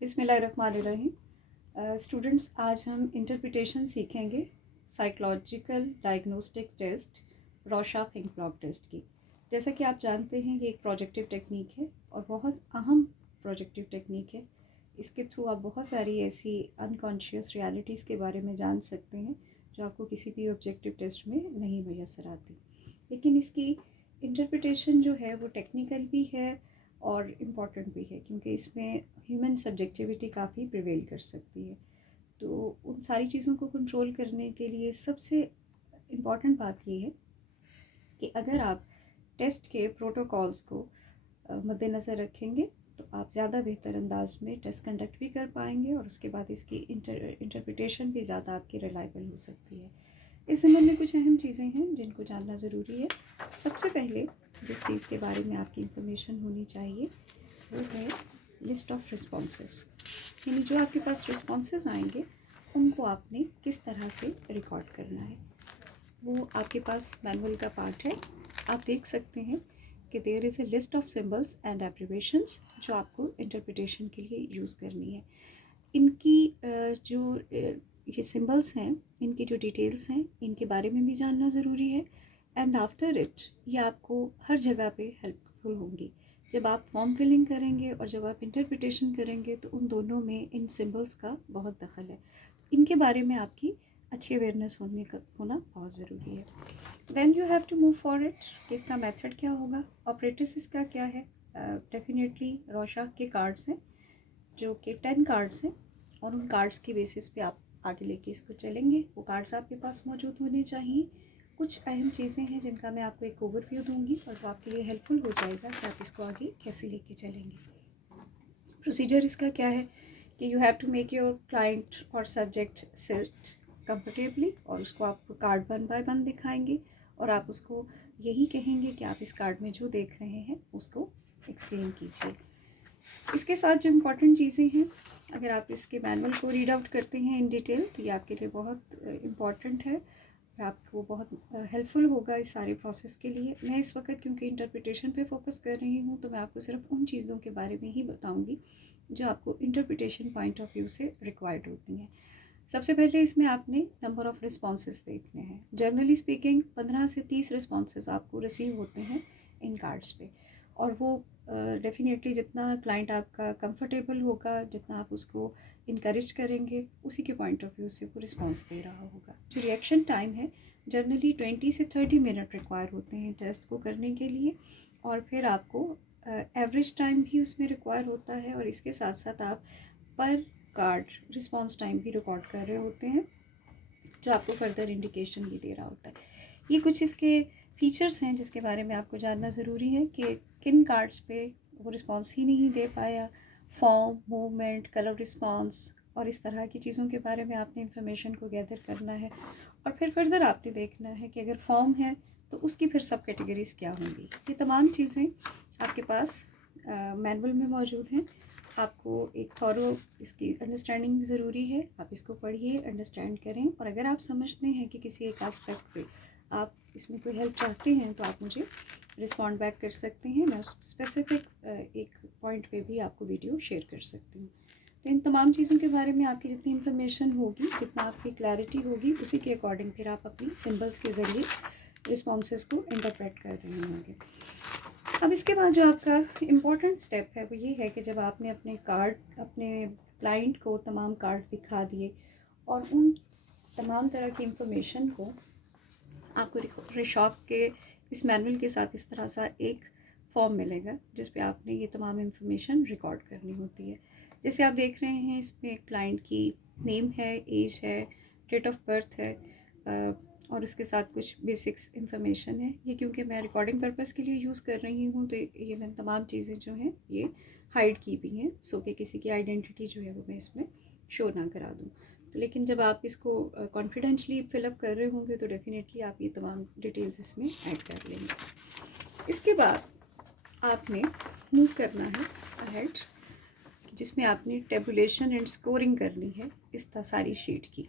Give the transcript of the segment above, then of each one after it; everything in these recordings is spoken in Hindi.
बिस्मिल्लाहिर्रहमानिर्रहीम। स्टूडेंट्स, आज हम इंटरप्रिटेशन सीखेंगे साइकोलॉजिकल डायग्नोस्टिक टेस्ट रॉर्शach-फिंक टेस्ट की। जैसा कि आप जानते हैं ये एक प्रोजेक्टिव टेक्निक है और बहुत अहम प्रोजेक्टिव टेक्निक है। इसके थ्रू आप बहुत सारी ऐसी अनकॉन्शियस रियलिटीज़ के बारे में जान सकते हैं जो आपको किसी भी ऑब्जेक्टिव टेस्ट में नहीं मैसर आती। लेकिन इसकी इंटरप्रिटेशन जो है वो टेक्निकल भी है और इम्पॉर्टेंट भी है, क्योंकि इसमें ह्यूमन सब्जेक्टिविटी काफ़ी प्रिवेल कर सकती है। तो उन सारी चीज़ों को कंट्रोल करने के लिए सबसे इम्पॉर्टेंट बात ये है कि अगर आप टेस्ट के प्रोटोकॉल्स को मद्देनज़र रखेंगे तो आप ज़्यादा बेहतर अंदाज में टेस्ट कंडक्ट भी कर पाएंगे और उसके बाद इसकी इंटरप्रिटेशन भी ज़्यादा आपकी रिलायबल हो सकती है। इस ज़िम्मे में कुछ अहम चीज़ें हैं जिनको जानना ज़रूरी है। सबसे पहले जिस चीज़ के बारे में आपकी इंफॉर्मेशन होनी चाहिए वो है लिस्ट ऑफ रिस्पॉन्सेस, यानी जो आपके पास रिस्पॉन्सेस आएंगे उनको आपने किस तरह से रिकॉर्ड करना है। वो आपके पास मैनुअल का पार्ट है। आप देख सकते हैं कि there is a list of symbols and abbreviations जो आपको इंटरप्रिटेशन के लिए यूज़ करनी है। इनकी जो ये सिंबल्स हैं, इनकी जो डिटेल्स हैं, इनके बारे में भी जानना ज़रूरी है। एंड आफ्टर इट ये आपको हर जगह पे हेल्पफुल होंगी। जब आप फॉर्म फिलिंग करेंगे और जब आप इंटरप्रिटेशन करेंगे तो उन दोनों में इन सिंबल्स का बहुत दखल है। इनके बारे में आपकी अच्छी अवेयरनेस होना बहुत ज़रूरी है। Then you have to move for it कि इसका मेथड क्या होगा, ऑपरेटर्स इसका क्या है। डेफिनेटली रॉर्शach के कार्ड्स हैं जो कि 10 कार्ड्स हैं और उन कार्ड्स की बेसिस पे आप आगे लेके इसको चलेंगे। वो कार्ड्स आपके पास मौजूद होने चाहिए। कुछ अहम चीज़ें हैं जिनका मैं आपको एक ओवरव्यू दूंगी और वो आपके लिए हेल्पफुल हो जाएगा कि आप इसको आगे कैसे लेके चलेंगे। प्रोसीजर इसका क्या है कि you have to make your client और सब्जेक्ट सिट कंफर्टेबली और उसको आप कार्ड 1 बाय 1 दिखाएंगे और आप उसको यही कहेंगे कि आप इस कार्ड में जो देख रहे हैं उसको एक्सप्लेन कीजिए। इसके साथ जो इम्पॉर्टेंट चीज़ें हैं, अगर आप इसके मैनुअल को रीड आउट करते हैं इन डिटेल तो ये आपके लिए बहुत इम्पॉर्टेंट है और आपको बहुत हेल्पफुल होगा इस सारे प्रोसेस के लिए। मैं इस वक्त क्योंकि इंटरप्रिटेशन पे फोकस कर रही हूँ तो मैं आपको सिर्फ उन चीज़ों के बारे में ही बताऊँगी जो आपको इंटरप्रिटेशन पॉइंट ऑफ व्यू से रिक्वायर्ड होती हैं। सबसे पहले इसमें आपने नंबर ऑफ़ रिस्पॉन्सेस देखने हैं। जनरली स्पीकिंग 15 से 30 रिस्पॉन्सेस आपको रिसीव होते हैं इन कार्ड्स पे और वो डेफिनेटली जितना क्लाइंट आपका कंफर्टेबल होगा, जितना आप उसको इनकरेज करेंगे, उसी के पॉइंट ऑफ व्यू से वो रिस्पॉन्स दे रहा होगा। जो रिएक्शन टाइम है जनरली 20 से 30 मिनट रिक्वायर होते हैं टेस्ट को करने के लिए और फिर आपको एवरेज टाइम भी उसमें रिक्वायर होता है और इसके साथ साथ आप पर कार्ड रिस्पॉन्स टाइम भी रिकॉर्ड कर रहे होते हैं जो आपको फर्दर इंडिकेशन भी दे रहा होता है। ये कुछ इसके फीचर्स हैं जिसके बारे में आपको जानना ज़रूरी है कि किन कार्ड्स पे वो रिस्पॉन्स ही नहीं दे पाया, फॉर्म, मूवमेंट, कलर रिस्पॉन्स और इस तरह की चीज़ों के बारे में आपने इंफॉर्मेशन को गैदर करना है। और फिर फर्दर आपने देखना है कि अगर फॉर्म है तो उसकी फिर सब कैटेगरीज़ क्या होंगी। ये तमाम चीज़ें आपके पास मैनुअल में मौजूद हैं। आपको एक थॉरो इसकी अंडरस्टैंडिंग ज़रूरी है। आप इसको पढ़िए, अंडरस्टैंड करें और अगर आप समझते हैं कि किसी एक एस्पेक्ट पे आप इसमें कोई हेल्प चाहते हैं तो आप मुझे रिस्पॉन्ड बैक कर सकते हैं। मैं उस स्पेसिफिक एक पॉइंट पे भी आपको वीडियो शेयर कर सकती हूँ। तो इन तमाम चीज़ों के बारे में आपकी जितनी इन्फॉर्मेशन होगी, जितना आपकी क्लैरिटी होगी, उसी के अकॉर्डिंग फिर आप अपनी सिंबल्स के ज़रिए रिस्पॉन्सेस को इंटरप्रेट कर रहे होंगे। अब इसके बाद जो आपका इम्पॉर्टेंट स्टेप है वो ये है कि जब आपने अपने कार्ड अपने क्लाइंट को तमाम कार्ड दिखा दिए और उन तमाम तरह की इंफॉर्मेशन को आपको रॉर्शach के इस मैनुअल के साथ इस तरह सा एक फॉर्म मिलेगा जिस पे आपने ये तमाम इंफॉर्मेशन रिकॉर्ड करनी होती है। जैसे आप देख रहे हैं इसमें क्लाइंट की नेम है, एज है, डेट ऑफ बर्थ है और उसके साथ कुछ बेसिक्स इंफॉर्मेशन है। ये क्योंकि मैं रिकॉर्डिंग पर्पस के लिए यूज़ कर रही हूँ तो ये मैंने तमाम चीज़ें जो हैं ये हाइड की भी हैं सो कि किसी की आइडेंटिटी जो है वो मैं इसमें शो ना करा दूँ। तो लेकिन जब आप इसको कॉन्फिडेंशली फिलअप कर रहे होंगे तो डेफिनेटली आप ये तमाम डिटेल्स इसमें ऐड कर लेंगे। इसके बाद आपने मूव करना है अहेड, जिसमें आपने टेबुलेशन एंड स्कोरिंग करनी है इस सारी शीट की।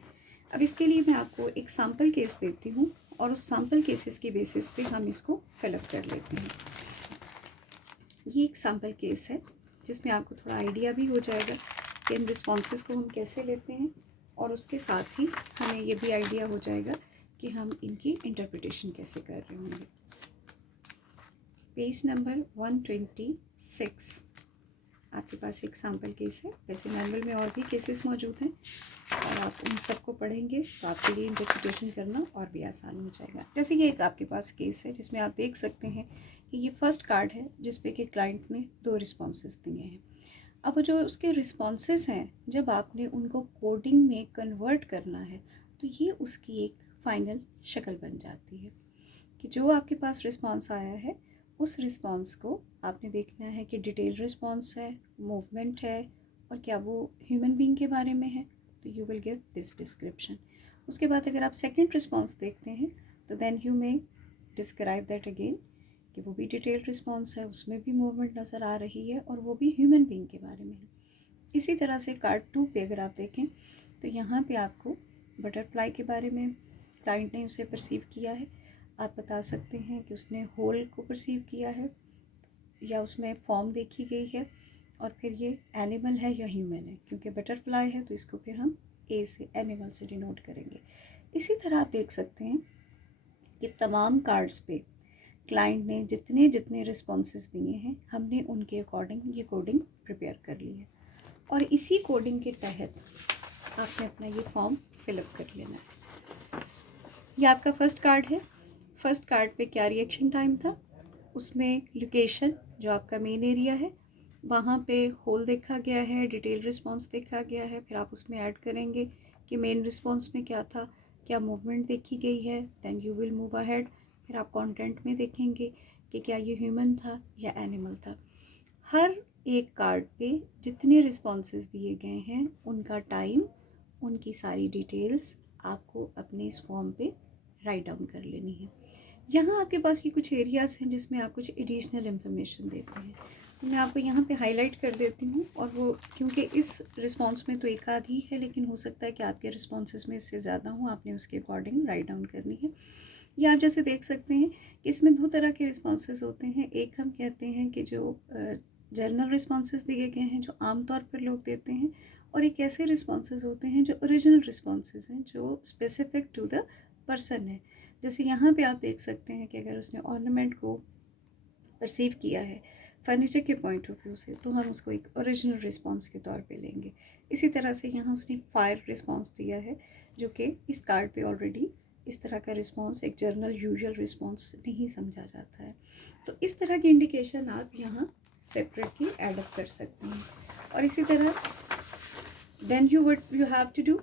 अब इसके लिए मैं आपको एक सैम्पल केस देती हूँ और उस सैम्पल केसेस की बेसिस पे हम इसको फिलअप कर लेते हैं। ये एक सैम्पल केस है जिसमें आपको थोड़ा आइडिया भी हो जाएगा कि इन रिस्पॉन्सेस को हम कैसे लेते हैं, और उसके साथ ही हमें ये भी आइडिया हो जाएगा कि हम इनकी इंटरप्रिटेशन कैसे कर रहे होंगे। पेज नंबर 126 आपके पास एक सैम्पल केस है। वैसे मैनुअल में और भी केसेस मौजूद हैं और आप उन सबको पढ़ेंगे तो आपके लिए इंटरप्रिटेशन करना और भी आसान हो जाएगा। जैसे ये एक आपके पास केस है जिसमें आप देख सकते हैं कि ये फर्स्ट कार्ड है जिस पे कि क्लाइंट ने 2 रिस्पॉन्सेस दिए हैं। अब वो जो उसके रिस्पॉन्सेस हैं, जब आपने उनको कोडिंग में कन्वर्ट करना है तो ये उसकी एक फाइनल शक्ल बन जाती है कि जो आपके पास रिस्पॉन्स आया है उस रिस्पॉन्स को आपने देखना है कि डिटेल रिस्पॉन्स है, मूवमेंट है, और क्या वो ह्यूमन बीइंग के बारे में है, तो you will give this description. उसके बाद अगर आप सेकंड रिस्पॉन्स देखते हैं तो then you may describe that again कि वो भी डिटेल रिस्पॉन्स है, उसमें भी मूवमेंट नज़र आ रही है और वो भी ह्यूमन बीइंग के बारे में है। इसी तरह से कार्ड 2 पे अगर आप देखें तो यहाँ पे आपको बटरफ्लाई के बारे में क्लाइंट ने उसे परसीव किया है। आप बता सकते हैं कि उसने होल को परसीव किया है या उसमें फॉर्म देखी गई है, और फिर ये एनिमल है या ह्यूमन है। क्योंकि बटरफ्लाई है तो इसको फिर हम ए से एनिमल से डिनोट करेंगे। इसी तरह आप देख सकते हैं कि तमाम कार्ड्स पे क्लाइंट ने जितने जितने रिस्पॉन्सेस दिए हैं हमने उनके अकॉर्डिंग ये कोडिंग प्रिपेयर कर ली है, और इसी कोडिंग के तहत आपने अपना ये फॉर्म फिलअप कर लेना है। ये आपका फर्स्ट कार्ड है। फर्स्ट कार्ड पे क्या रिएक्शन टाइम था, उसमें लोकेशन जो आपका मेन एरिया है वहाँ पे होल देखा गया है, डिटेल रिस्पॉन्स देखा गया है। फिर आप उसमें ऐड करेंगे कि मेन रिस्पॉन्स में क्या था, क्या मूवमेंट देखी गई है, then you will move ahead. फिर आप कंटेंट में देखेंगे कि क्या ये ह्यूमन था या एनिमल था। हर एक कार्ड पे जितने रिस्पॉन्सेस दिए गए हैं उनका टाइम, उनकी सारी डिटेल्स आपको अपने इस फॉर्म पे राइट डाउन कर लेनी है। यहाँ आपके पास ये कुछ एरियाज़ हैं जिसमें आप कुछ एडिशनल इन्फॉर्मेशन देते हैं, तो मैं आपको यहाँ पे हाईलाइट कर देती हूँ। और वो क्योंकि इस रिस्पॉन्स में तो एक आध ही है, लेकिन हो सकता है कि आपके रिस्पॉन्सेस में इससे ज़्यादा हो, आपने उसके अकॉर्डिंग राइट डाउन करनी है। ये आप जैसे देख सकते हैं कि इसमें 2 तरह के रिस्पॉन्सेस होते हैं। एक हम कहते हैं कि जो जनरल रिस्पॉन्सेस दिए गए हैं जो आम तौर पर लोग देते हैं, और एक ऐसे रिस्पॉन्सेस होते हैं जो ओरिजिनल रिस्पॉन्सेस हैं जो स्पेसिफिक टू द पर्सन है। जैसे यहाँ पे आप देख सकते हैं कि अगर उसने ऑर्नामेंट को परसीव किया है फर्नीचर के पॉइंट ऑफ व्यू से, तो हम उसको एक ओरिजिनल रिस्पॉन्स के तौर पे लेंगे। इसी तरह से यहाँ उसने फायर रिस्पॉन्स दिया है जो कि इस कार्ड पे ऑलरेडी इस तरह का रिस्पॉन्स एक जर्नल यूजुअल रिस्पॉन्स नहीं समझा जाता है। तो इस तरह की इंडिकेशन आप यहाँ सेपरेटली एडअप कर सकते हैं। और इसी तरह then you have to do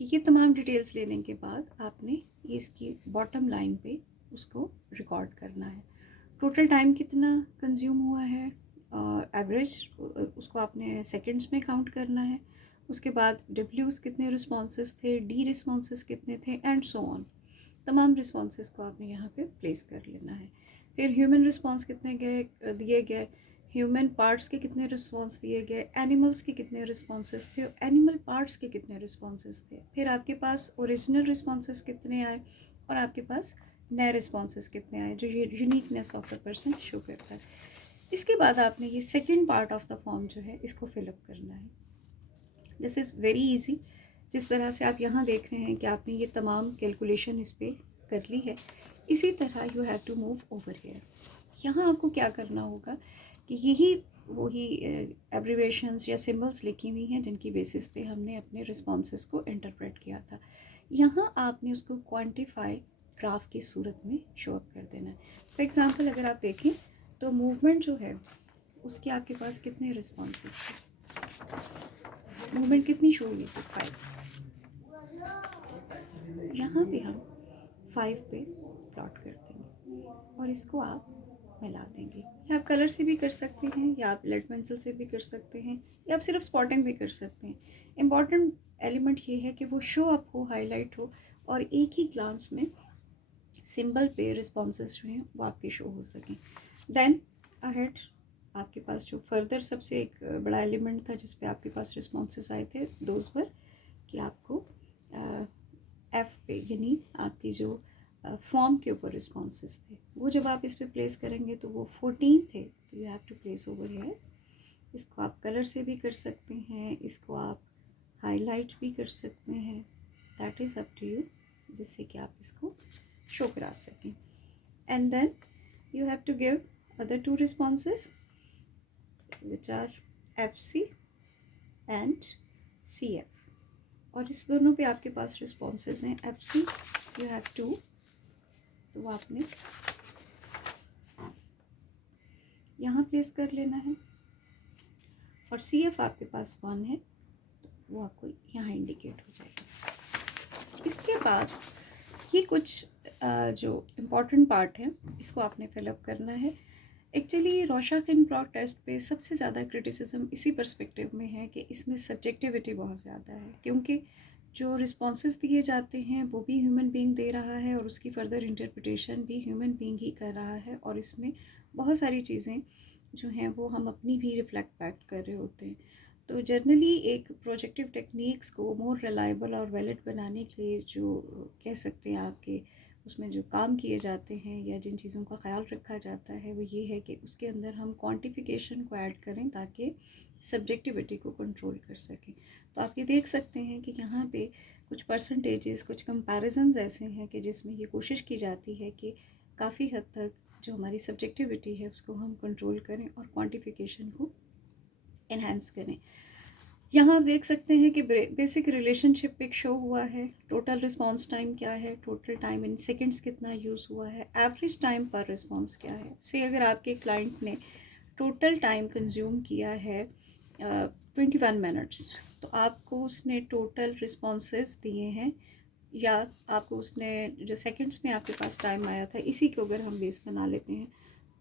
कि ये तमाम डिटेल्स लेने के बाद आपने ये इसकी बॉटम लाइन पे उसको रिकॉर्ड करना है। टोटल टाइम कितना कंज्यूम हुआ है, एवरेज उसको आपने सेकंड्स में काउंट करना है। उसके बाद डब्ल्यूज़ कितने रिस्पॉन्सेस थे, डी रिस्पॉन्सेस कितने थे, एंड सो ऑन। तमाम रिस्पॉन्सेस को आपने यहाँ पे प्लेस कर लेना है। फिर ह्यूमन रिस्पॉन्स कितने दिए गए, ह्यूमन पार्ट्स के कितने रिस्पॉन्स दिए गए, एनिमल्स के कितने रिस्पॉन्सेस थे, एनिमल पार्ट्स के कितने रिस्पॉन्सेस थे। फिर आपके पास ओरिजिनल रिस्पॉन्सेस कितने आए और आपके पास नए रिस्पॉन्सेस कितने आए जो ये uniqueness of the person show करता है। इसके बाद आपने ये second part of the form जो है इसको फिलअप करना है। This is very easy. जिस तरह से आप यहाँ देख रहे हैं कि आपने ये तमाम कैलकुलेशन इस पर कर ली है, इसी तरह you have to move over here. यहाँ आपको क्या करना होगा कि यही वही एब्रीवेशंस या सिंबल्स लिखी हुई हैं जिनकी बेसिस पे हमने अपने रिस्पॉन्सेस को इंटरप्रेट किया था, यहाँ आपने उसको क्वांटिफाई ग्राफ की सूरत में शो अप कर देना है। फॉर एग्ज़ाम्पल अगर आप देखें तो मूवमेंट जो है उसके आपके पास कितने रिस्पॉन्सेस थे, मूवमेंट कितनी शो हुई थी, 5। यहाँ पे हम 5 पे प्लॉट कर देंगे और इसको आप मिला देंगे। या आप कलर से भी कर सकते हैं, या आप लेड पेंसिल से भी कर सकते हैं, या आप सिर्फ स्पॉटिंग भी कर सकते हैं। इम्पॉर्टेंट एलिमेंट ये है कि वो शो अप हो, हाईलाइट हो, और एक ही ग्लांस में सिंबल पे रिस्पॉन्सेस जो हैं वो आपके शो हो सकें। देन अहेड आपके पास जो फर्दर सबसे एक बड़ा एलिमेंट था जिस पे आपके पास रिस्पॉन्सेस आए थे, दोज वर कि आपको एफ पे यानी आपकी जो फॉर्म के ऊपर रिस्पॉन्सेस थे वो जब आप इस पे प्लेस करेंगे तो वो 14 थे, तो you have to place over here इसको आप कलर से भी कर सकते हैं, इसको आप हाईलाइट भी कर सकते हैं, that is up to you, जिससे कि आप इसको शो करा सकें. And then you have to give other two responses which are FC and CF. और इस दोनों पे आपके पास responses हैं. FC you have 2, तो वो आपने यहाँ प्लेस कर लेना है, और CF आपके पास 1 है, तो वो आपको यहाँ इंडिकेट हो जाएगा. इसके बाद ये कुछ जो इम्पॉर्टेंट पार्ट है इसको आपने फिलअप करना है. एक्चुअली रॉर्शैक-एंड-क्लॉक टेस्ट पे सबसे ज़्यादा क्रिटिसिज्म इसी पर्सपेक्टिव में है कि इसमें सब्जेक्टिविटी बहुत ज़्यादा है, क्योंकि जो रिस्पॉन्सेस दिए जाते हैं वो भी ह्यूमन बीइंग दे रहा है और उसकी फ़र्दर इंटरप्रिटेशन भी ह्यूमन बीइंग ही कर रहा है, और इसमें बहुत सारी चीज़ें जो हैं वो हम अपनी भी रिफ्लेक्ट बैक कर रहे होते हैं. तो जनरली एक प्रोजेक्टिव टेक्निक्स को मोर रिलायबल और वैलिड बनाने के जो कह सकते हैं आपके उसमें जो काम किए जाते हैं या जिन चीज़ों का ख्याल रखा जाता है वो ये है कि उसके अंदर हम क्वांटिफिकेशन को ऐड करें ताकि सब्जेक्टिविटी को कंट्रोल कर सकें. तो आप ये देख सकते हैं कि यहाँ पे कुछ परसेंटेजेस, कुछ कंपैरिजन्स ऐसे हैं कि जिसमें ये कोशिश की जाती है कि काफ़ी हद तक जो हमारी सब्जेक्टिविटी है उसको हम कंट्रोल करें और क्वांटिफिकेशन को एनहांस करें. यहाँ आप देख सकते हैं कि बेसिक रिलेशनशिप पिक शो हुआ है, टोटल रिस्पांस टाइम क्या है, टोटल टाइम इन सेकंड्स कितना यूज़ हुआ है, एवरेज टाइम पर रिस्पांस क्या है. से अगर आपके क्लाइंट ने टोटल टाइम कंज्यूम किया है 21 मिनट्स, तो आपको उसने टोटल रिस्पॉन्सेस दिए हैं, या आपको उसने जो सेकंड्स में आपके पास टाइम आया था इसी को अगर हम बेस बना लेते हैं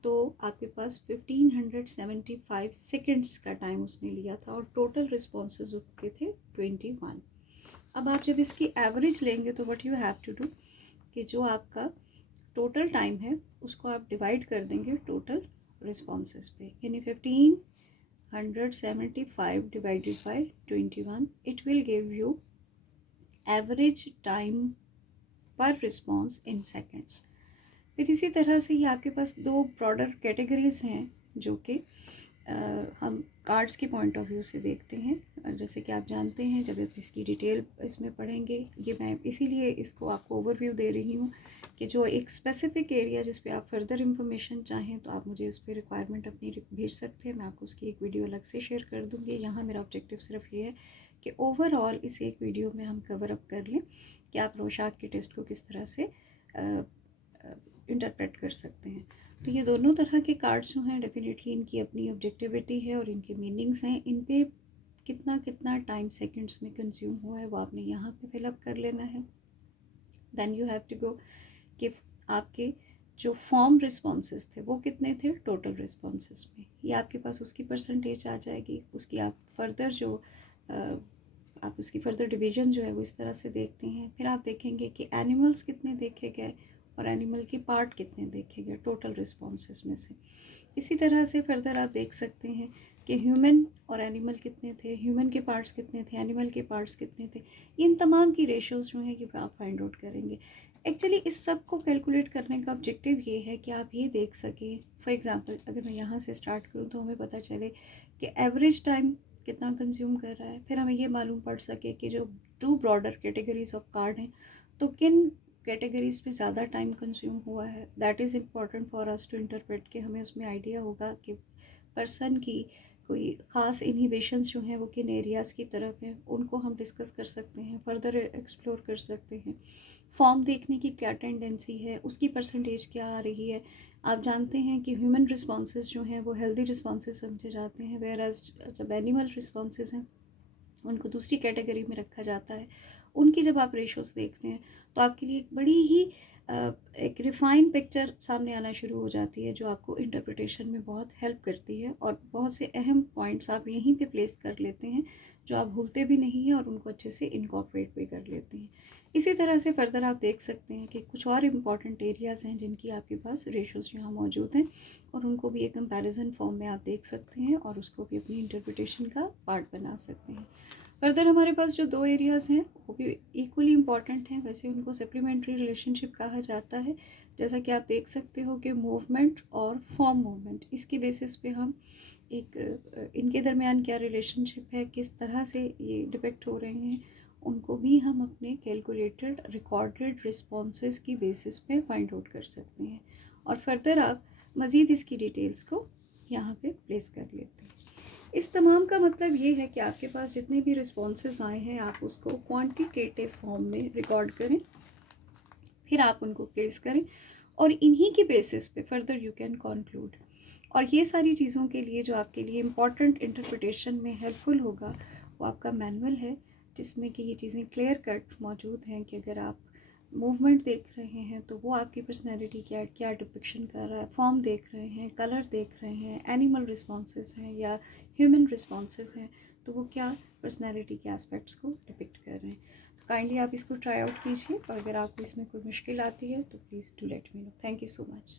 तो आपके पास 1575 सेकंड्स का टाइम उसने लिया था और टोटल रिस्पॉन्सेज उसके थे 21. अब आप जब इसकी एवरेज लेंगे तो what you have to do कि जो आपका टोटल टाइम है उसको आप डिवाइड कर देंगे टोटल रिस्पॉन्सेज पे, यानी 1575 divided by 21, it will give you average time पर रिस्पॉन्स इन सेकेंड्स. फिर इसी तरह से ये आपके पास दो ब्रॉडर कैटेगरीज हैं जो कि हम कार्ड्स के पॉइंट ऑफ व्यू से देखते हैं. जैसे कि आप जानते हैं जब आप इसकी डिटेल इसमें पढ़ेंगे, ये मैं इसीलिए इसको आपको ओवरव्यू दे रही हूँ कि जो एक स्पेसिफिक एरिया जिस पे आप फर्दर इंफॉर्मेशन चाहें तो आप मुझे उस पर रिक्वायरमेंट अपनी भेज सकते हैं. मैं आपको उसकी एक वीडियो अलग से शेयर कर दूँगी. यहाँ मेरा ऑब्जेक्टिव सिर्फ ये है कि ओवरऑल इस एक वीडियो में हम कवर अप कर लें कि आप रॉर्शैक के टेस्ट को किस तरह से इंटरप्रेट कर सकते हैं. तो ये दोनों तरह के कार्ड्स जो हैं डेफिनेटली इनकी अपनी ऑब्जेक्टिविटी है और इनके मीनिंग्स हैं. इन पे कितना कितना टाइम सेकंड्स में कंज्यूम हुआ है वो आपने यहाँ पे फिलअप कर लेना है. Then you have to go कि आपके जो फॉर्म रिस्पॉन्सेज थे वो कितने थे टोटल रिस्पॉन्सेज में, ये आपके पास उसकी परसेंटेज आ जाएगी. उसकी आप फर्दर जो आप उसकी फर्दर डिवीजन जो है वो इस तरह से देखते हैं. फिर आप देखेंगे कि एनिमल्स कितने देखे गए और एनिमल के पार्ट कितने देखे गए टोटल रिस्पॉन्सेज में से. इसी तरह से फर्दर आप देख सकते हैं कि ह्यूमन और एनिमल कितने थे, ह्यूमन के पार्ट्स कितने थे, एनिमल के पार्ट्स कितने थे. इन तमाम की रेशोज़ जो हैं कि आप फाइंड आउट करेंगे. एक्चुअली इस सब को कैलकुलेट करने का ऑब्जेक्टिव ये है कि आप ये देख सकें, फॉर एग्ज़ाम्पल अगर मैं यहाँ से स्टार्ट करूँ तो हमें पता चले कि एवरेज टाइम कितना कंज्यूम कर रहा है. फिर हमें ये मालूम पड़ सके कि जो two broader categories of card हैं तो किन कैटेगरीज पे ज़्यादा टाइम कंज्यूम हुआ है. That is important for us to interpret कि हमें उसमें आइडिया होगा कि पर्सन की कोई ख़ास इनहिबिशंस जो हैं वो किन एरियाज़ की तरफ हैं, उनको हम डिस्कस कर सकते हैं, फर्दर एक्सप्लोर कर सकते हैं. फॉर्म देखने की क्या टेंडेंसी है, उसकी परसेंटेज क्या आ रही है. आप जानते हैं कि ह्यूमन रिस्पॉन्सेज जो हैं वो हेल्दी रिस्पॉन्सेज समझे जाते हैं, वेयर एज जब एनिमल रिस्पॉन्सेज हैं उनको दूसरी कैटेगरी में रखा जाता है. उनकी जब आप रेशोज़ देखते हैं तो आपके लिए एक बड़ी ही एक रिफ़ाइन पिक्चर सामने आना शुरू हो जाती है जो आपको इंटरप्रिटेशन में बहुत हेल्प करती है, और बहुत से अहम पॉइंट्स आप यहीं पे प्लेस कर लेते हैं जो आप भूलते भी नहीं हैं और उनको अच्छे से इनकॉर्पोरेट भी कर लेते हैं. इसी तरह से फर्दर आप देख सकते हैं कि कुछ और इम्पॉर्टेंट एरियाज़ हैं जिनकी आपके पास रेशोज़ यहाँ मौजूद हैं, और उनको भी एक कंपैरिजन फॉर्म में आप देख सकते हैं और उसको भी अपनी इंटरप्रिटेशन का पार्ट बना सकते हैं. फर्दर हमारे पास जो दो एरियाज़ हैं वो भी इक्वली इम्पॉर्टेंट हैं, वैसे उनको सप्लीमेंट्री रिलेशनशिप कहा जाता है. जैसा कि आप देख सकते हो कि मूवमेंट और फॉर्म मूवमेंट, इसकी बेसिस पे हम इनके दरमियान क्या रिलेशनशिप है, किस तरह से ये डिपेक्ट हो रहे हैं, उनको भी हम अपने कैलकुलेटेड रिकॉर्डेड रिस्पॉन्सेज की बेसिस पे फाइंड आउट कर सकते हैं। और फर्दर आप मज़ीद इसकी डिटेल्स को यहाँ पे प्लेस कर लेते हैं। इस तमाम का मतलब ये है कि आपके पास जितने भी रिस्पॉन्सेज आए हैं आप उसको क्वांटिटेटिव फॉर्म में रिकॉर्ड करें, फिर आप उनको प्लेस करें और इन्हीं के बेसिस पे फर्दर यू कैन कंक्लूड। और ये सारी चीज़ों के लिए जो आपके लिए इम्पॉर्टेंट इंटरप्रिटेशन में हेल्पफुल होगा वो आपका मैनुअल है, जिसमें कि ये चीज़ें क्लियर कट मौजूद हैं कि अगर आप मूवमेंट देख रहे हैं तो वो आपकी पर्सनैलिटी क्या क्या डिपिक्शन कर रहा है, फॉर्म देख रहे हैं, कलर देख रहे हैं, एनिमल रिस्पॉन्सेज हैं या ह्यूमन रिस्पॉन्सेज हैं, तो वो क्या पर्सनैलिटी के एस्पेक्ट्स को डिपिक्ट कर रहे हैं। तो काइंडली आप इसको ट्राई आउट कीजिए और अगर आपको इसमें कोई मुश्किल आती है तो please do let me know. Thank you so much.